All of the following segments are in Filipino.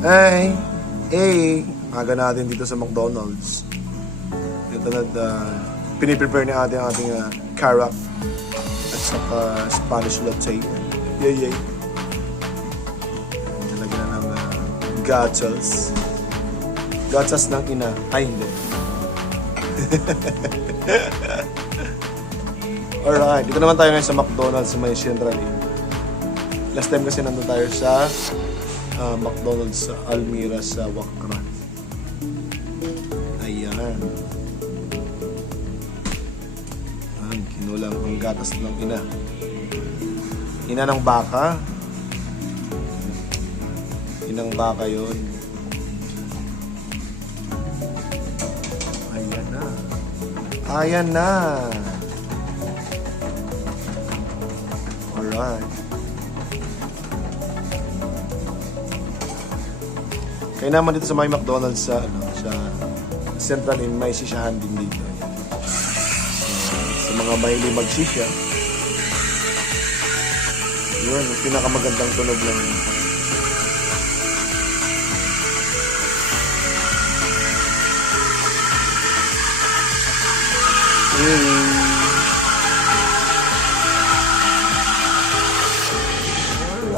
Ay, aga natin dito sa McDonald's. Ito na, piniprepare ni ating carrot at saka Spanish latte. Yay. Nalagyan na ng gachas. Gachas ng ina. Ay, hindi. Alright, dito naman tayo ngayon sa McDonald's sa may Central. Last time kasi nandun tayo sa McDonald's sa Almira sa Wakran. Ayan. Kinulang ang gatas ng ina. Ina ng baka. Inang baka yun. Ayan na. Ayan na. Alright. Kaya naman dito sa may McDonald's sa Central may sisyahan din dito. Sa mga mahilig magsisya, yun, pinakamagandang tunog lang yun.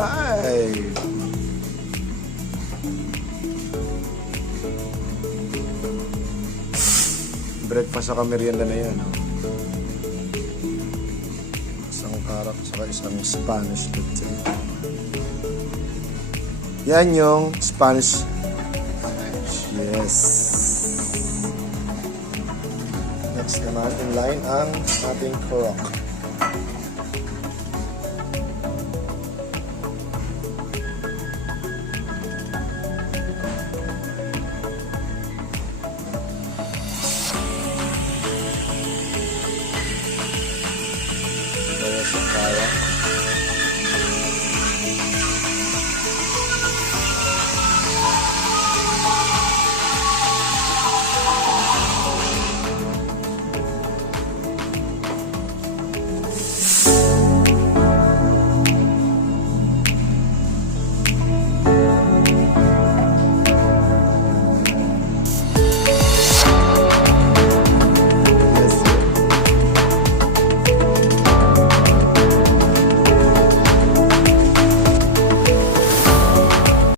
Alright. Breakfast sa merienda na yan. Isang karak saka isang Spanish latte. Yan yung Spanish. Yes. Next naman in line ang ating crock.